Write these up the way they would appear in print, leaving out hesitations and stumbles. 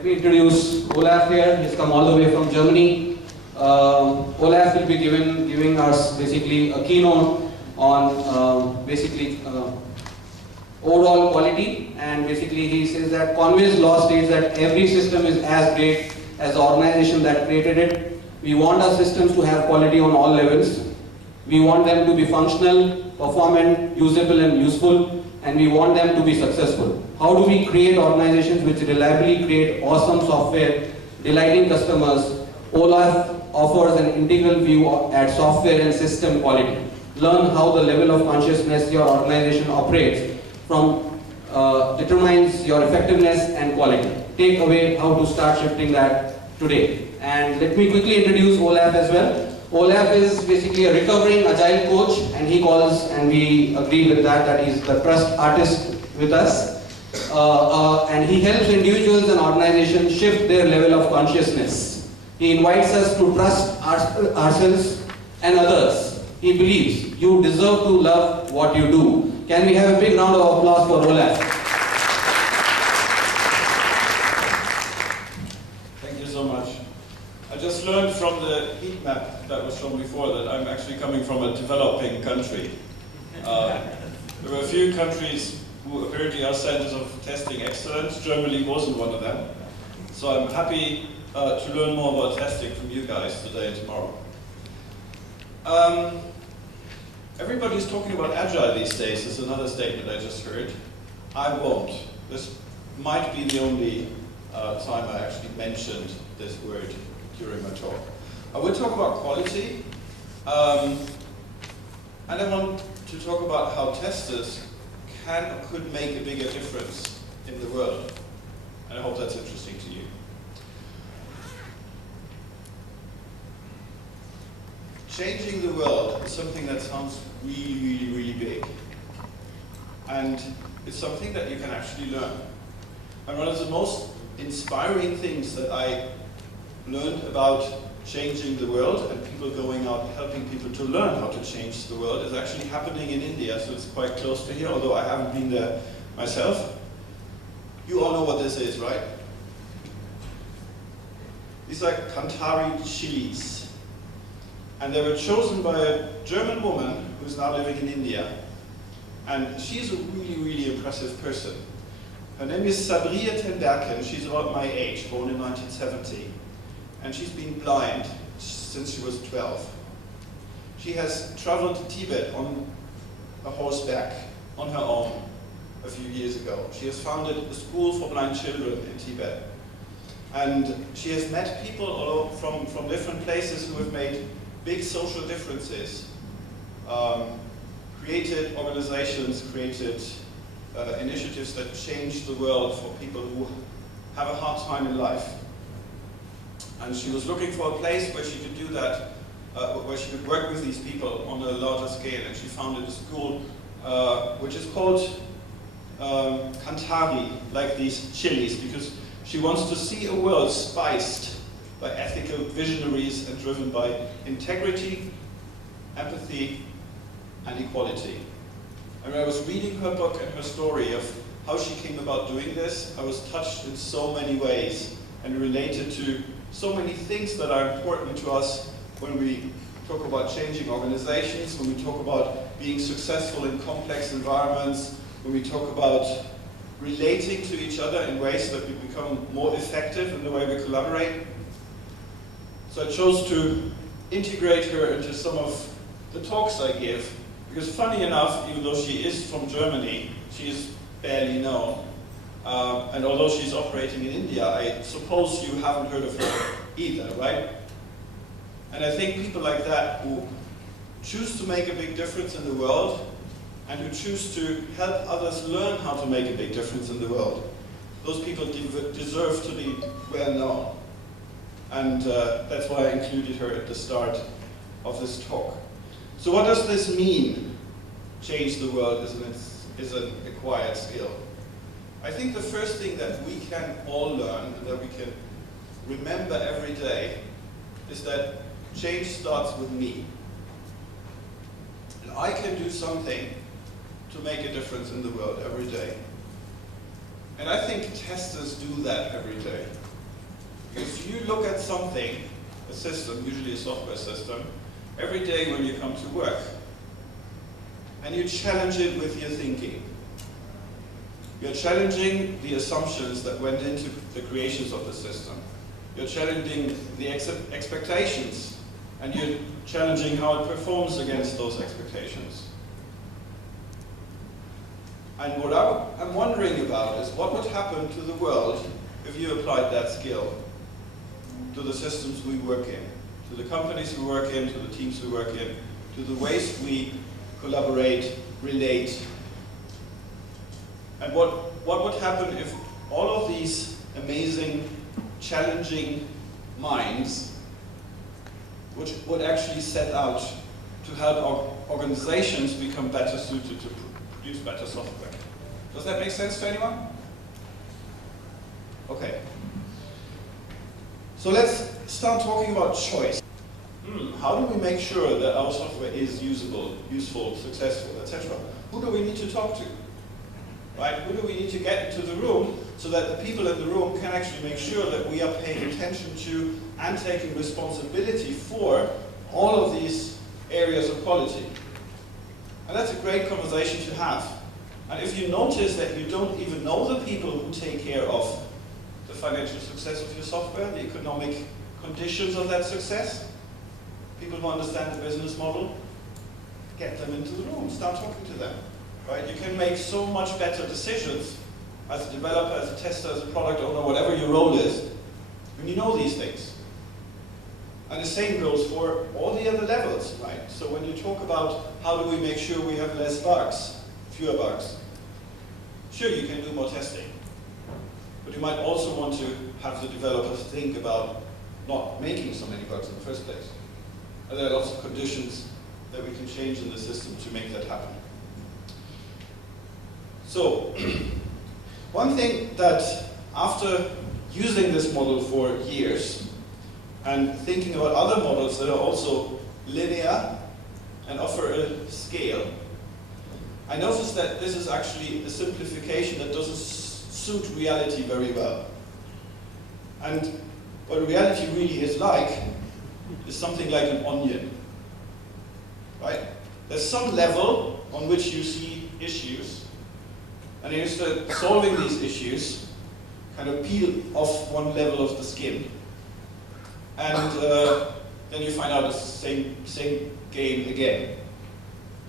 let me introduce Olaf here. He's come all the way from Germany. Olaf will be giving us basically a keynote on overall quality, and basically he says that Conway's law states that every system is as great as the organization that created it. We want our systems to have quality on all levels. We want them to be functional, performant, usable and useful, and we want them to be successful. How do we create organizations which reliably create awesome software, delighting customers? Olaf offers an integral view at software and system quality. Learn how the level of consciousness your organization operates from determines your effectiveness and quality. Take away how to start shifting that today. And let me quickly introduce Olaf as well. Olaf is basically a recovering Agile coach, and he calls, and we agree with that he's the trust artist with us. And he helps individuals and organizations shift their level of consciousness. He invites us to trust ourselves and others. He believes you deserve to love what you do. Can we have a big round of applause for Olaf? Thank you so much. I just learned from the heat map that was shown before that I'm actually coming from a developing country. There were a few countries who apparently are centers of testing excellence. Germany wasn't one of them. So I'm happy to learn more about testing from you guys today and tomorrow. Everybody's talking about Agile these days. There's another statement I just heard. I won't. This might be the only time I actually mentioned this word during my talk. I will talk about quality, and I want to talk about how testers can or could make a bigger difference in the world. And I hope that's interesting to you. Changing the world is something that sounds really big. And it's something that you can actually learn. And one of the most inspiring things that I learned about changing the world and people going out helping people to learn how to change the world is actually happening in India, so it's quite close to here, although I haven't been there myself. You all know what this is, right? These are Kantari chilies. And they were chosen by a German woman who's now living in India. And she's a really impressive person. Her name is Sabriye Tenberken. She's about my age, born in 1970. And she's been blind since she was 12. She has traveled to Tibet on a horseback on her own a few years ago. She has founded a school for blind children in Tibet. And she has met people from different places who have made big social differences, created organizations, created initiatives that change the world for people who have a hard time in life. And she was looking for a place where she could do that, where she could work with these people on a larger scale, and she founded a school which is called Kantari, like these chilies, because she wants to see a world spiced by ethical visionaries and driven by integrity, empathy, and equality. And when I was reading her book and her story of how she came about doing this, I was touched in so many ways and related to so many things that are important to us when we talk about changing organizations, when we talk about being successful in complex environments, when we talk about relating to each other in ways that we become more effective in the way we collaborate. So I chose to integrate her into some of the talks I give, because funny enough, even though she is from Germany, she is barely known. And although she's operating in India, I suppose you haven't heard of her either, right? And I think people like that who choose to make a big difference in the world and who choose to help others learn how to make a big difference in the world, those people deserve to be well known. And that's why I included her at the start of this talk. So what does this mean, change the world is an acquired skill? I think the first thing that we can all learn and that we can remember every day is that change starts with me. And I can do something to make a difference in the world every day. And I think testers do that every day. you look at something, a system, usually a software system, every day when you come to work, and you challenge it with your thinking. You're challenging the assumptions that went into the creations of the system. You're challenging the expectations, and you're challenging how it performs against those expectations. And what I'm wondering about is what would happen to the world if you applied that skill to the systems we work in, to the companies we work in, to the teams we work in, to the ways we collaborate, relate. And what would happen if all of these amazing, challenging minds would actually set out to help organizations become better suited to produce better software? Does that make sense to anyone? Okay. So let's start talking about choice. How do we make sure that our software is usable, useful, successful, etc.? Who do we need to talk to? Right? Who do we need to get into the room so that the people in the room can actually make sure that we are paying attention to and taking responsibility for all of these areas of quality? And that's a great conversation to have. And if you notice that you don't even know the people who take care of the financial success of your software, the economic conditions of that success, people who understand the business model, get them into the room, start talking to them. Right? You can make so much better decisions as a developer, as a tester, as a product owner, whatever your role is, when you know these things. And the same goes for all the other levels, right? So when you talk about how do we make sure we have less bugs, fewer bugs, sure, you can do more testing. But you might also want to have the developers think about not making so many bugs in the first place. And there are lots of conditions that we can change in the system to make that happen. So, one thing that after using this model for years and thinking about other models that are also linear and offer a scale, I noticed that this is actually a simplification that doesn't suit reality very well. And what reality really is like is something like an onion, right? There's some level on which you see issues, and you start solving these issues, kind of peel off one level of the skin, and then you find out it's the same game again.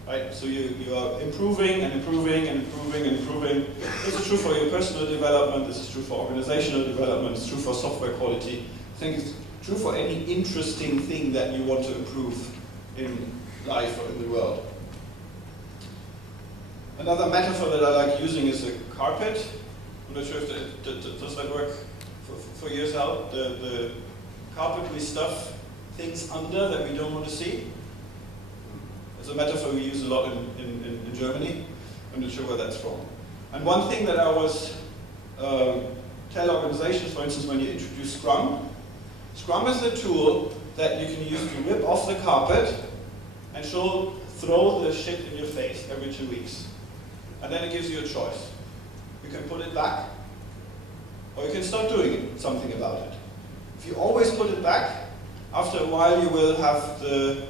Right? So you are improving and improving and improving and improving. This is true for your personal development, this is true for organizational development, it's true for software quality. I think it's true for any interesting thing that you want to improve in life or in the world. Another metaphor that I like using is a carpet. I'm not sure if does that work for yours out? The carpet we stuff things under that we don't want to see. It's a metaphor we use a lot in Germany. I'm not sure where that's from. And one thing that I always tell organizations, for instance, when you introduce Scrum, Scrum is a tool that you can use to rip off the carpet and throw the shit in your face every 2 weeks. And then it gives you a choice. You can put it back, or you can start doing something about it. If you always put it back, after a while you will have the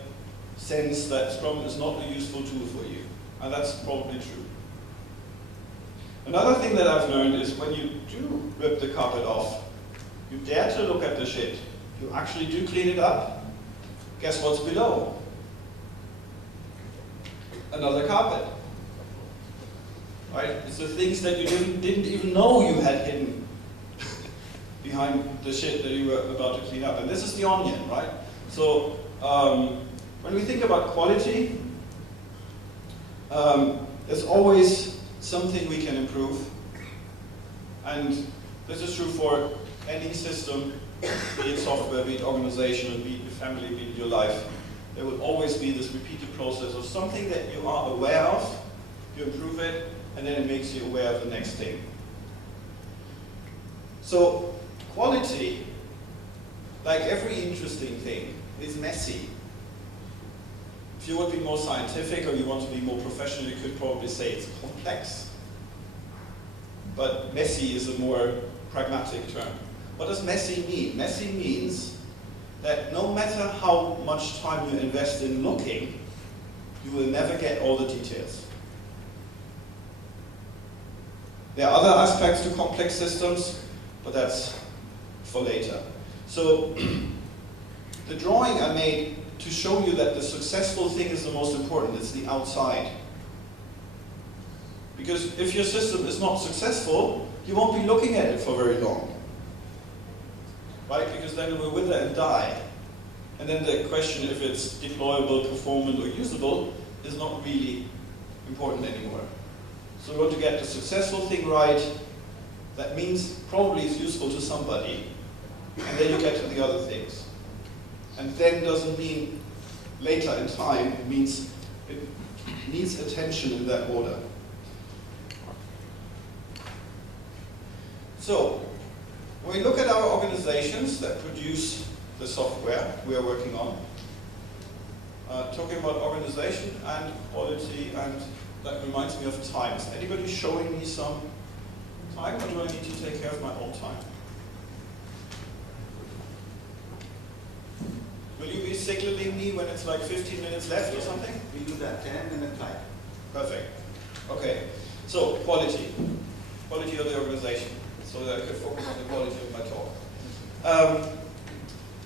sense that Scrum is not a useful tool for you. And that's probably true. Another thing that I've learned is when you do rip the carpet off, you dare to look at the shit. You actually do clean it up. Guess what's below? Another carpet. Right? It's the things that you didn't even know you had hidden behind the shit that you were about to clean up. And this is the onion, right? So when we think about quality, there's always something we can improve. And this is true for any system, be it software, be it organizational, be it your family, be it your life. There will always be this repeated process of something that you are aware of, you improve it, and then it makes you aware of the next thing. So quality, like every interesting thing, is messy. If you would be more scientific or you want to be more professional, you could probably say it's complex. But messy is a more pragmatic term. What does messy mean? Messy means that no matter how much time you invest in looking, you will never get all the details. There are other aspects to complex systems, but that's for later. So the drawing I made to show you that the successful thing is the most important, it's the outside. Because if your system is not successful, you won't be looking at it for very long. Right? Because then it will wither and die. And then the question if it's deployable, performant, or usable is not really important anymore. So we want to get the successful thing right. That means probably it's useful to somebody. And then you get to the other things. And then doesn't mean later in time, it means it needs attention in that order. So, when we look at our organizations that produce the software we are working on, talking about organization and quality, and that reminds me of time. Is anybody showing me some time, or do I need to take care of my own time? Will you be signaling me when it's like 15 minutes left or something? We do that, 10-minute time. Perfect. Okay. So, quality. Quality of the organization. So that I can focus on the quality of my talk.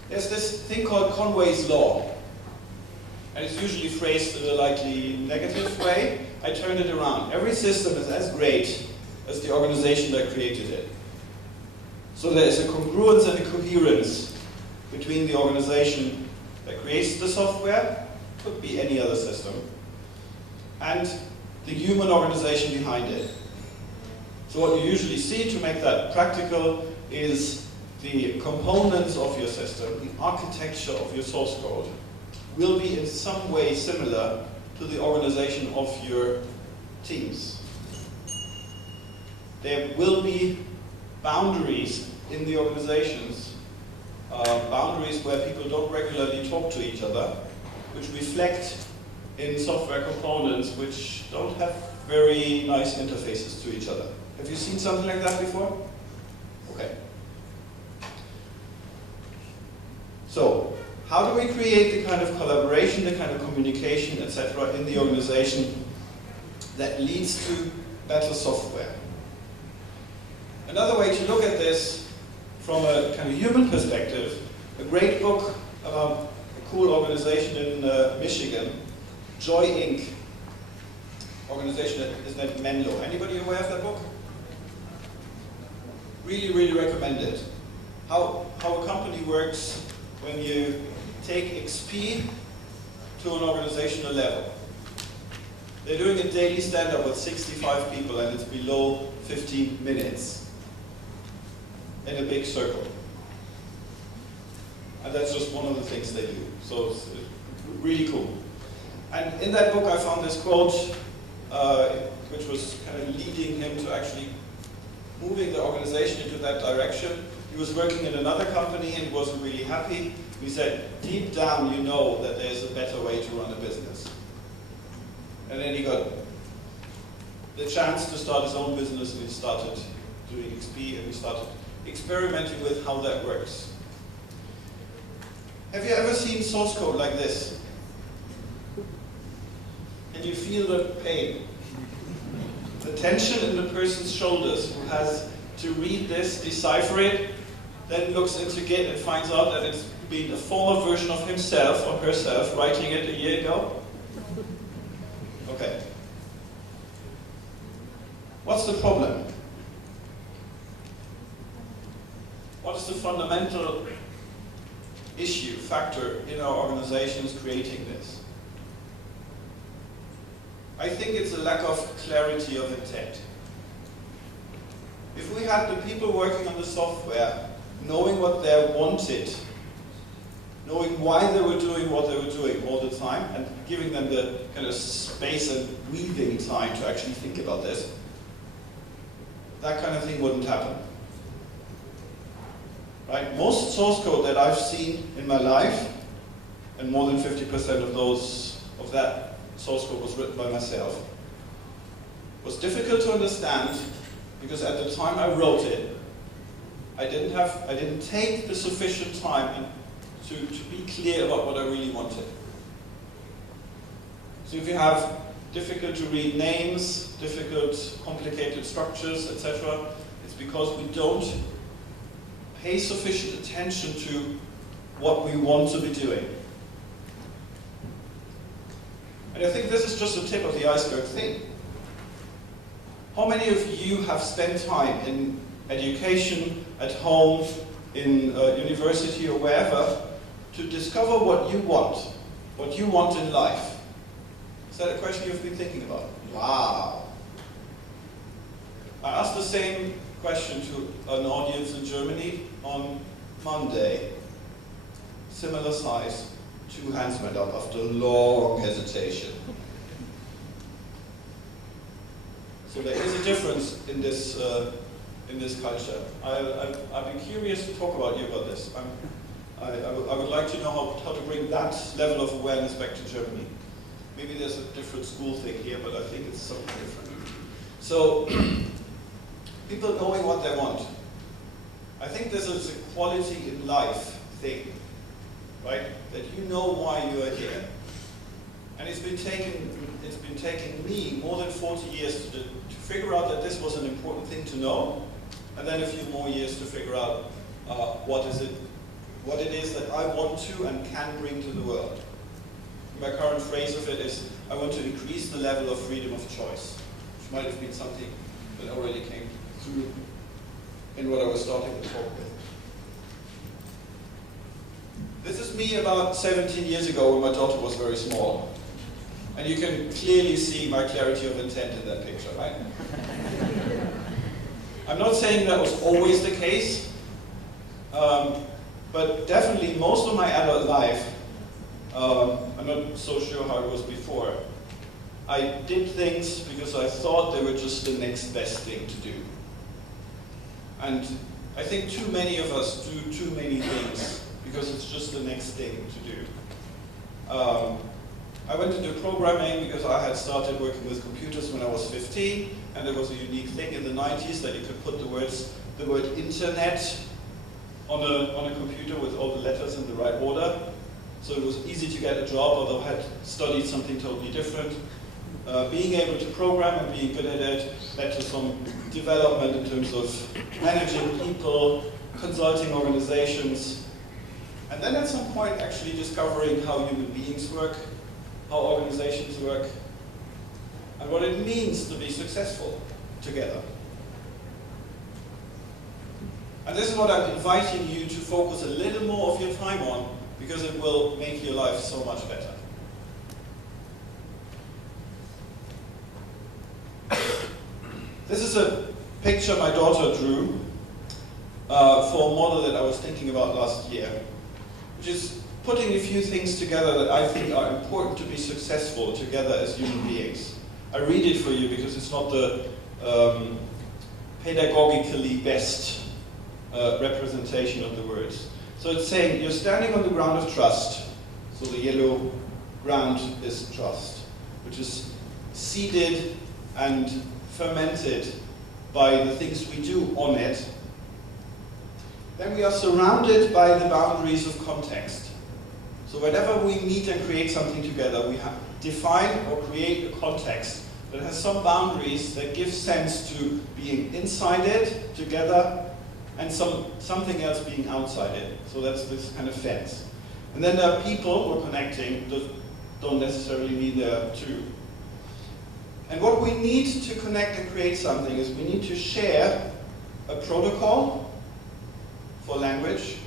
There's this thing called Conway's Law. And it's usually phrased in a likely negative way. I turn it around. Every system is as great as the organization that created it. So there is a congruence and a coherence between the organization that creates the software, could be any other system, and the human organization behind it. So what you usually see to make that practical is the components of your system, the architecture of your source code, will be in some way similar to the organization of your teams. There will be boundaries in the organizations, boundaries where people don't regularly talk to each other, which reflect in software components which don't have very nice interfaces to each other. Have you seen something like that before? Okay. So, how do we create the kind of collaboration, the kind of communication, etc. in the organization that leads to better software? Another way to look at this from a kind of human perspective, a great book about a cool organization in Michigan, Joy Inc. Organization that is named Menlo. Anybody aware of that book? Really, really recommend it. How a company works when you take XP to an organizational level. They're doing a daily stand-up with 65 people and it's below 15 minutes in a big circle. And that's just one of the things they do. So it's really cool. And in that book I found this quote which was kind of leading him to actually moving the organization into that direction. He was working in another company and wasn't really happy. He said, deep down you know that there's a better way to run a business. And then he got the chance to start his own business and he started doing XP and he started experimenting with how that works. Have you ever seen source code like this? And you feel the pain, the tension in the person's shoulders who has to read this, decipher it, then looks into Git and finds out that it's been a former version of himself or herself writing it a year ago? Okay. What's the problem? What is the fundamental issue, factor in our organizations creating this? I think it's a lack of clarity of intent. If we had the people working on the software knowing what they wanted, knowing why they were doing what they were doing all the time, and giving them the kind of space and breathing time to actually think about this, that kind of thing wouldn't happen. Right? Most source code that I've seen in my life, and more than 50% of that source code was written by myself, was difficult to understand because at the time I wrote it, I didn't take the sufficient time to be clear about what I really wanted. So if you have difficult to read names, difficult, complicated structures, etc., it's because we don't pay sufficient attention to what we want to be doing. And I think this is just the tip of the iceberg thing. How many of you have spent time in education, at home, in university or wherever, to discover what you want in life? Is that a question you've been thinking about? Wow. I asked the same question to an audience in Germany on Monday. Similar size. 2 hands went up after long hesitation. So there is a difference in this culture. I'd be curious to talk about you about this. I would like to know how to bring that level of awareness back to Germany. Maybe there's a different school thing here, but I think it's something different. So, people knowing what they want. I think this is a quality in life thing, right? That you know why you are here. And it's been taking me more than 40 years to figure out that this was an important thing to know, and then a few more years to figure out what it is that I want to and can bring to the world. My current phrase of it is, I want to increase the level of freedom of choice, which might have been something that already came through in what I was starting the talk with. This is me about 17 years ago when my daughter was very small. And you can clearly see my clarity of intent in that picture, right? I'm not saying that was always the case, but definitely most of my adult life, I'm not so sure how it was before, I did things because I thought they were just the next best thing to do. And I think too many of us do too many things because it's just the next thing to do. I went into programming because I had started working with computers when I was 15, and there was a unique thing in the 90s that you could put the word internet on a computer with all the letters in the right order. So it was easy to get a job, although I had studied something totally different. Being able to program and being good at it led to some development in terms of managing people, consulting organizations, and then at some point actually discovering how human beings work, how organizations work, and what it means to be successful together. And this is what I'm inviting you to focus a little more of your time on, because it will make your life so much better. This is a picture my daughter drew for a model that I was thinking about last year, which is putting a few things together that I think are important to be successful together as human beings. I read it for you because it's not the pedagogically best representation of the words. So it's saying you're standing on the ground of trust. So the yellow ground is trust, which is seeded and fermented by the things we do on it. Then we are surrounded by the boundaries of context. So whenever we meet and create something together, we define or create a context that has some boundaries that give sense to being inside it together and something else being outside it. So that's this kind of fence. And then there are people who are connecting that don't necessarily mean there are two. And what we need to connect and create something is we need to share a protocol for language,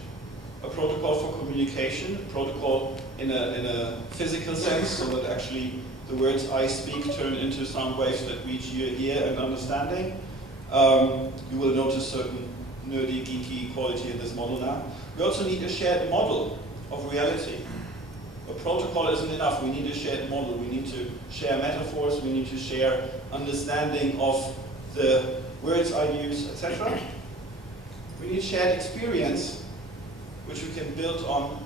a protocol for communication, a protocol in a physical sense, so that actually the words I speak turn into sound waves that reach your ear and understanding. You will notice certain nerdy, geeky quality in this model now. We also need a shared model of reality. A protocol isn't enough, we need a shared model. We need to share metaphors, we need to share understanding of the words I use, etc. We need shared experience, which we can build on,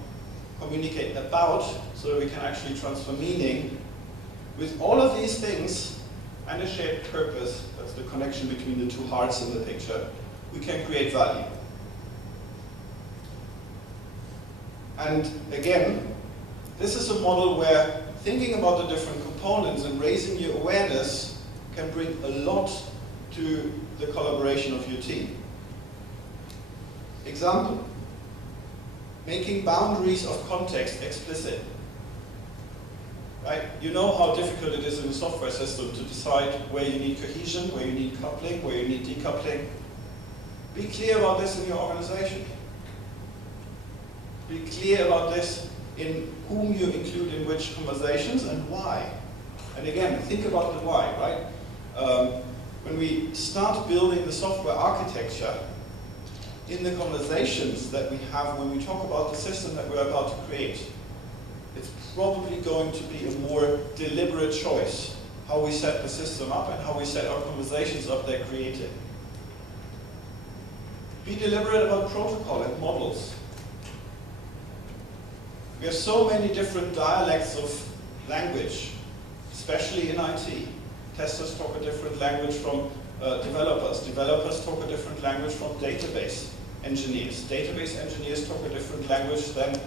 communicate about, so that we can actually transfer meaning. With all of these things, and a shared purpose, that's the connection between the two hearts in the picture, we can create value. And again, this is a model where thinking about the different components and raising your awareness can bring a lot to the collaboration of your team. Example, making boundaries of context explicit. Right? You know how difficult it is in a software system to decide where you need cohesion, where you need coupling, where you need decoupling. Be clear about this in your organization. Be clear about this in whom you include in which conversations and why. And again, think about the why, right? When we start building the software architecture, in the conversations that we have when we talk about the system that we're about to create, it's probably going to be a more deliberate choice how we set the system up and how we set our conversations up that create it. Be deliberate about protocol and models. We have so many different dialects of language, especially in IT. Testers talk a different language from developers. Developers talk a different language from database engineers. Database engineers talk a different language than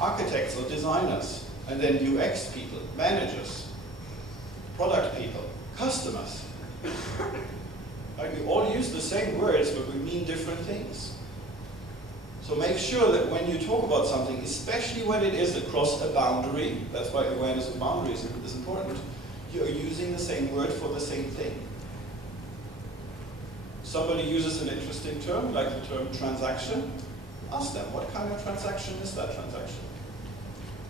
architects or designers. And then UX people, managers, product people, customers. Like, we all use the same words, but we mean different things. So make sure that when you talk about something, especially when it is across a boundary, that's why awareness of boundaries is important, you're using the same word for the same thing. Somebody uses an interesting term, like the term transaction, ask them, what kind of transaction is that transaction?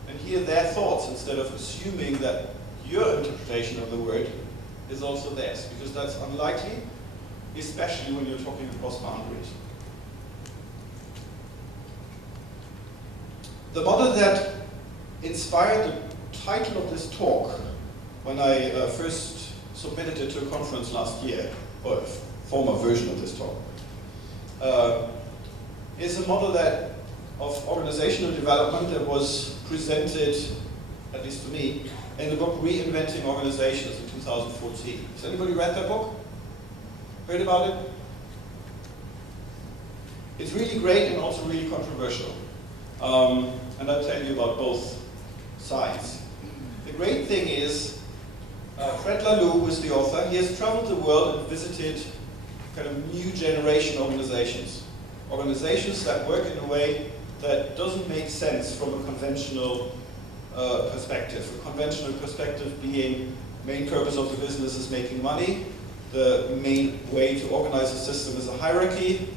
And hear their thoughts instead of assuming that your interpretation of the word is also theirs, because that's unlikely, especially when you're talking across boundaries. The model that inspired the title of this talk when I first submitted it to a conference last year, or a former version of this talk, is a model of organizational development that was presented, at least to me, in the book Reinventing Organizations in 2014. Has anybody read that book? Heard about it? It's really great and also really controversial. And I'll tell you about both sides. The great thing is, Fred Laloux, who is the author, he has traveled the world and visited kind of new generation organizations. Organizations that work in a way that doesn't make sense from a conventional perspective. A conventional perspective being main purpose of the business is making money, the main way to organize a system is a hierarchy,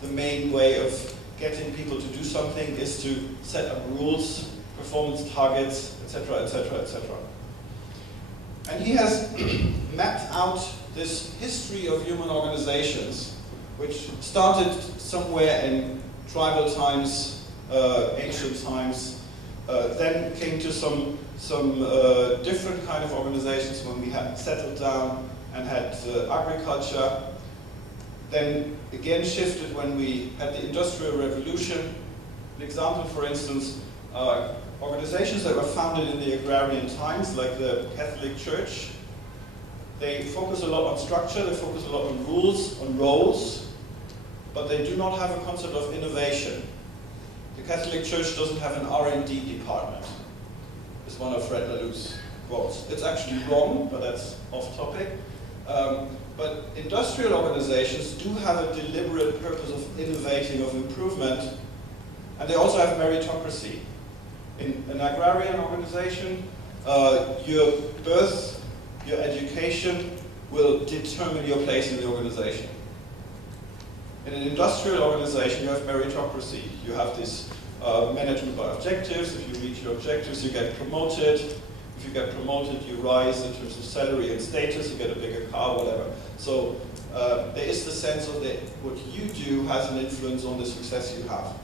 the main way of getting people to do something is to set up rules, performance targets, etc., etc., etc. And he has mapped out this history of human organizations, which started somewhere in tribal times, ancient times, then came to some different kind of organizations when we had settled down and had agriculture. Then again shifted when we had the Industrial Revolution. An example, for instance, organizations that were founded in the agrarian times, like the Catholic Church, they focus a lot on structure, they focus a lot on rules, on roles, but they do not have a concept of innovation. The Catholic Church doesn't have an R&D department. It's one of Fred Laloux's quotes. It's actually wrong, but that's off topic. But industrial organizations do have a deliberate purpose of innovating, of improvement, and they also have meritocracy. In an agrarian organization, your birth, your education will determine your place in the organization. In an industrial organization, you have meritocracy. You have this management by objectives. If you reach your objectives, you get promoted. If you get promoted, you rise in terms of salary and status, you get a bigger car, whatever. So there is the sense of that what you do has an influence on the success you have.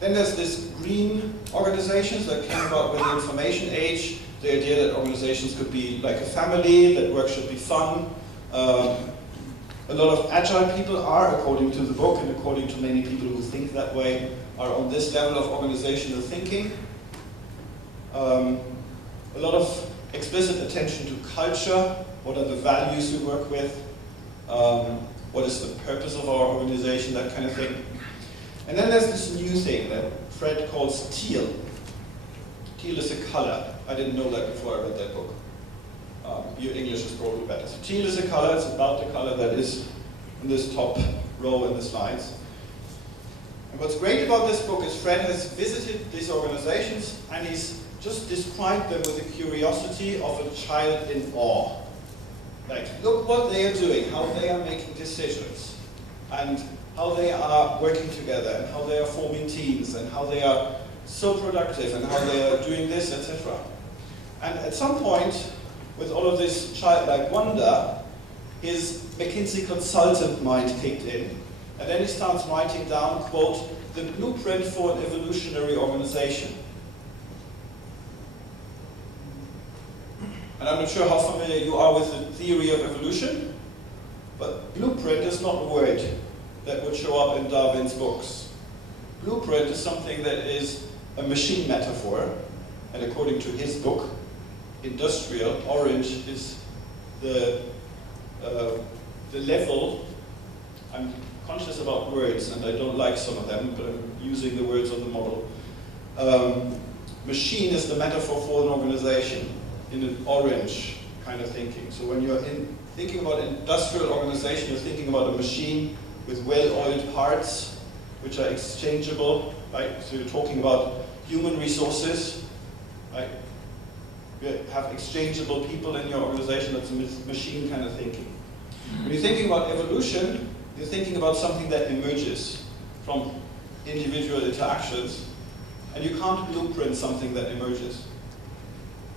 Then there's this green organizations that came about with the information age, the idea that organizations could be like a family, that work should be fun. A lot of agile people are, according to the book and according to many people who think that way, are on this level of organizational thinking. A lot of explicit attention to culture. What are the values we work with? What is the purpose of our organization? That kind of thing. And then there's this new thing that Fred calls teal. Teal is a color. I didn't know that before I read that book. Your English is probably better. So teal is a color. It's about the color that is in this top row in the slides. And what's great about this book is Fred has visited these organizations and he's just described them with the curiosity of a child in awe. Like, look what they are doing, how they are making decisions, and how they are working together, and how they are forming teams, and how they are so productive, and how they are doing this, etc. And at some point, with all of this childlike wonder, his McKinsey consultant mind kicked in, and then he starts writing down, quote, the blueprint for an evolutionary organization. And I'm not sure how familiar you are with the theory of evolution, but blueprint is not a word that would show up in Darwin's books. Blueprint is something that is a machine metaphor, and according to his book, industrial, orange is the level. I'm conscious about words, and I don't like some of them, but I'm using the words of the model. Machine is the metaphor for an organization in an orange kind of thinking. So when you're thinking about industrial organization, you're thinking about a machine with well-oiled parts, which are exchangeable, right? So you're talking about human resources, right? You have exchangeable people in your organization. That's a machine kind of thinking. When you're thinking about evolution, you're thinking about something that emerges from individual interactions, and you can't blueprint something that emerges.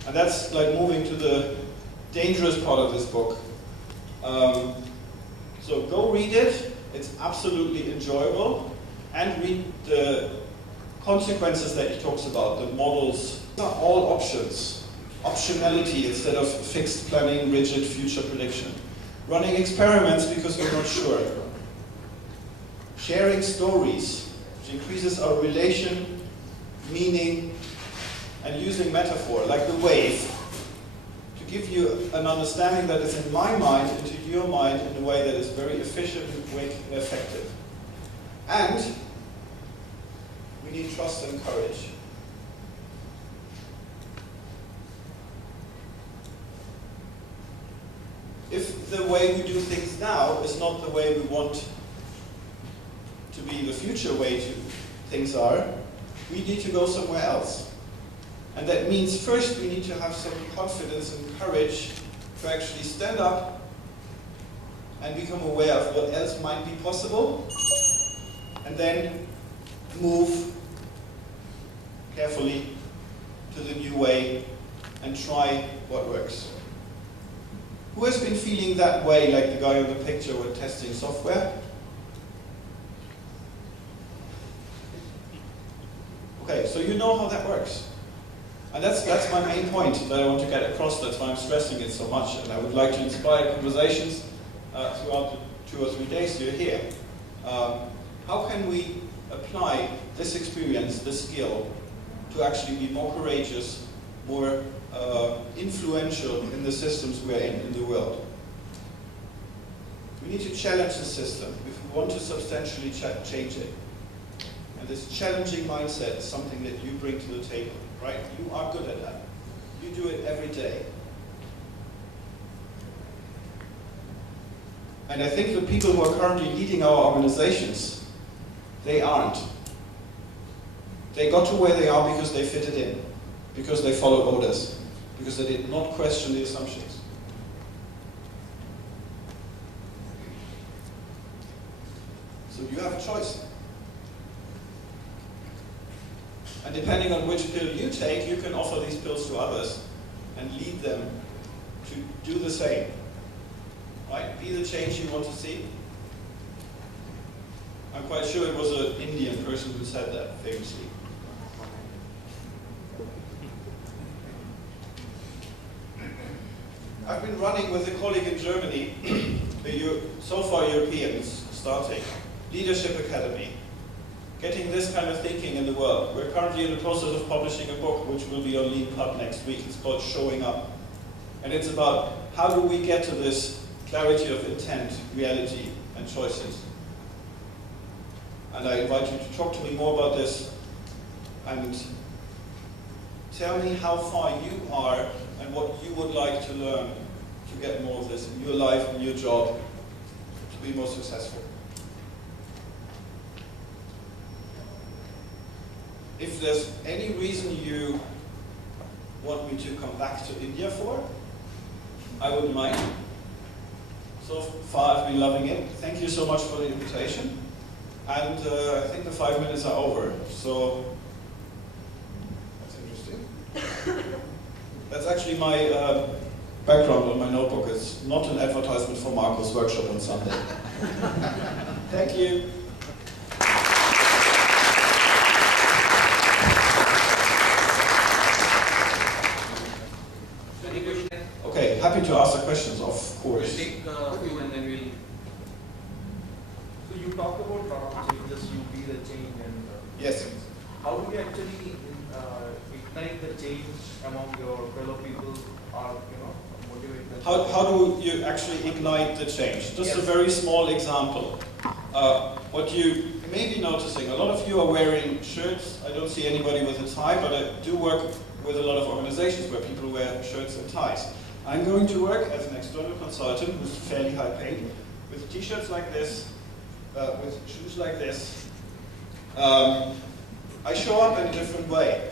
And that's like moving to the dangerous part of this book. So go read it. It's absolutely enjoyable. And read the consequences that he talks about, the models. These are all options. Optionality instead of fixed planning, rigid future prediction. Running experiments because we're not sure. Sharing stories, which increases our relation, meaning, and using metaphor, like the wave, to give you an understanding that is in my mind into your mind in a way that is very efficient, quick, and effective. And we need trust and courage. If the way we do things now is not the way we want to be the future way things are, we need to go somewhere else. And that means first we need to have some confidence and courage to actually stand up and become aware of what else might be possible, and then move carefully to the new way and try what works. Who has been feeling that way, like the guy on the picture when testing software? Okay, so you know how that works. And that's my main point that I want to get across. That's why I'm stressing it so much. And I would like to inspire conversations throughout the 2 or 3 days you're here. How can we apply this experience, this skill, to actually be more courageous, more influential in the systems we're in the world? We need to challenge the system if we want to substantially change it. And this challenging mindset is something that you bring to the table, right? You are good at that. You do it every day. And I think the people who are currently leading our organizations, they aren't. They got to where they are because they fitted in, because they followed orders, because they did not question the assumptions. So you have a choice. And depending on which pill you take, you can offer these pills to others and lead them to do the same. Right? Be the change you want to see. I'm quite sure it was an Indian person who said that famously. I've been running with a colleague in Germany, so far Europeans, starting Leadership Academy, getting this kind of thinking in the world. We're currently in the process of publishing a book which will be on LeanPub next week. It's called Showing Up. And it's about how do we get to this clarity of intent, reality, and choices. And I invite you to talk to me more about this and tell me how far you are and what you would like to learn to get more of this in your life and your job to be more successful. If there's any reason you want me to come back to India for, I wouldn't mind. So far I've been loving it. Thank you so much for the invitation. And I think the 5 minutes are over, so that's interesting. That's actually my background on my notebook. It's not an advertisement for Marco's workshop on Sunday. Thank you. Okay, happy to answer questions, of course. We'll take a few and then we'll... So you talked about a lot of changes, you be the change and... Yes. Things. How do you actually ignite the change among your fellow people or, motivate them? How do you actually ignite the change? Just a very small example. What you may be noticing, a lot of you are wearing shirts. I don't see anybody with a tie, but I do work with a lot of organizations where people wear shirts and ties. I'm going to work as an external consultant who's fairly high paid, with t-shirts like this, with shoes like this. I show up in a different way.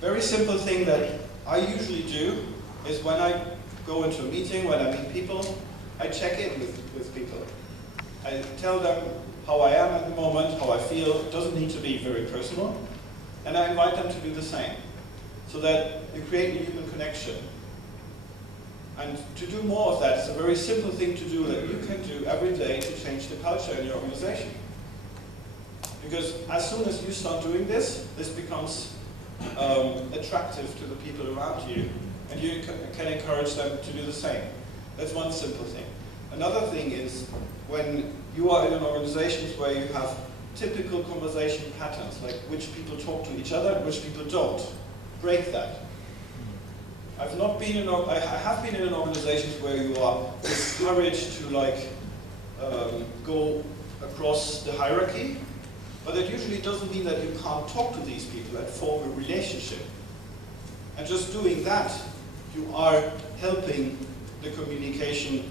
Very simple thing that I usually do is when I go into a meeting, when I meet people, I check in with people. I tell them how I am at the moment, how I feel. It doesn't need to be very personal. And I invite them to do the same, so that you create a human connection. And to do more of that, it's a very simple thing to do that you can do every day to change the culture in your organization. Because as soon as you start doing this, this becomes attractive to the people around you, and you can encourage them to do the same. That's one simple thing. Another thing is when you are in an organization where you have typical conversation patterns, like which people talk to each other and which people don't. Break that. I have been in an organization where you are encouraged to go across the hierarchy, but that usually doesn't mean that you can't talk to these people and form a relationship. And just doing that, you are helping the communication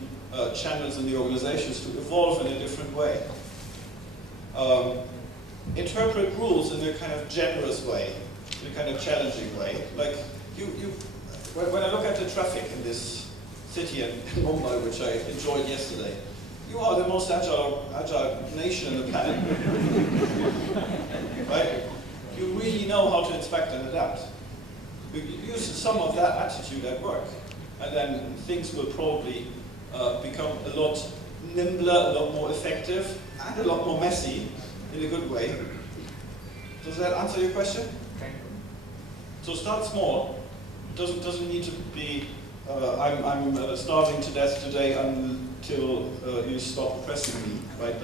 channels in the organizations to evolve in a different way. Interpret rules in a kind of generous way, in a kind of challenging way. Like when I look at the traffic in this city in Mumbai, which I enjoyed yesterday, you are the most agile nation on the planet. Right? You really know how to inspect and adapt. You use some of that attitude at work, and then things will probably become a lot nimbler, a lot more effective, and a lot more messy in a good way. Does that answer your question? Okay. So start small. Doesn't need to be. I'm starving to death today until you stop pressing me. Right?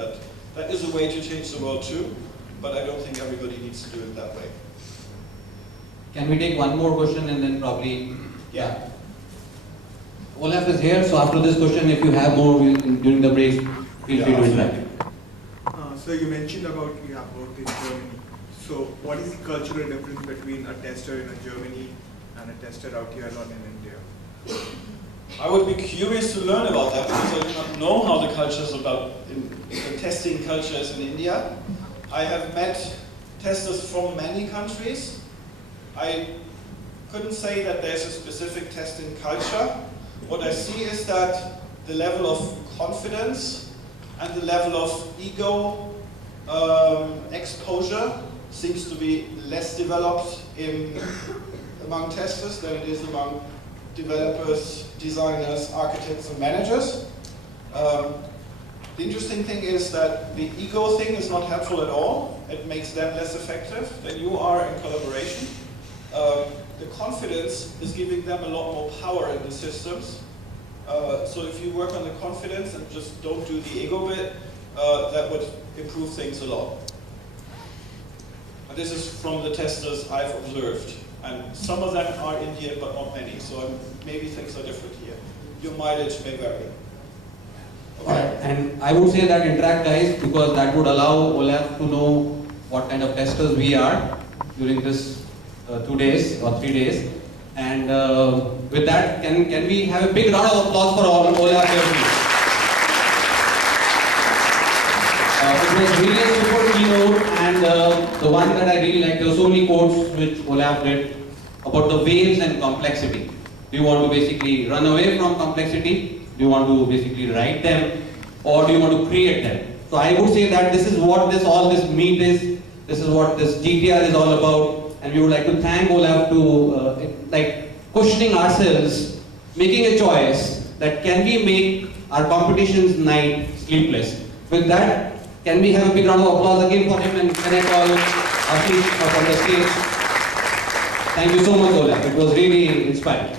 That is a way to change the world too, but I don't think everybody needs to do it that way. Can we take one more question and then probably... Yeah. Olaf is here, so after this question, if you have more during the break, feel free to interact. So you mentioned about you have worked in Germany. So what is the cultural difference between a tester in Germany and a tester out here alone in India? I would be curious to learn about that because I do not know how the cultures the testing cultures in India. I have met testers from many countries. I couldn't say that there's a specific testing culture. What I see is that the level of confidence and the level of ego exposure seems to be less developed among testers than it is among developers, designers, architects, and managers. The interesting thing is that the ego thing is not helpful at all. It makes them less effective than you are in collaboration. The confidence is giving them a lot more power in the systems. So if you work on the confidence and just don't do the ego bit, that would improve things a lot. And this is from the testers I've observed. And some of them are Indian, but not many. So maybe things are different here. Your mileage may vary. And I would say that interact guys, because that would allow Olaf to know what kind of testers we are during this 2 days or 3 days. And with that, can we have a big round of applause for Olaf here, please? It was really a super keynote, and the one that I really liked, there were so many quotes which Olaf did about the waves and complexity. Do you want to basically run away from complexity? Do you want to basically write them? Or do you want to create them? So I would say that this is what all this meet is. This is what this GTR is all about. And we would like to thank Olaf to questioning ourselves, making a choice that can we make our competition's night sleepless. With that, can we have a big round of applause again for him, and can I call Ashish up on the stage? Thank you so much, Olaf. It was really inspiring.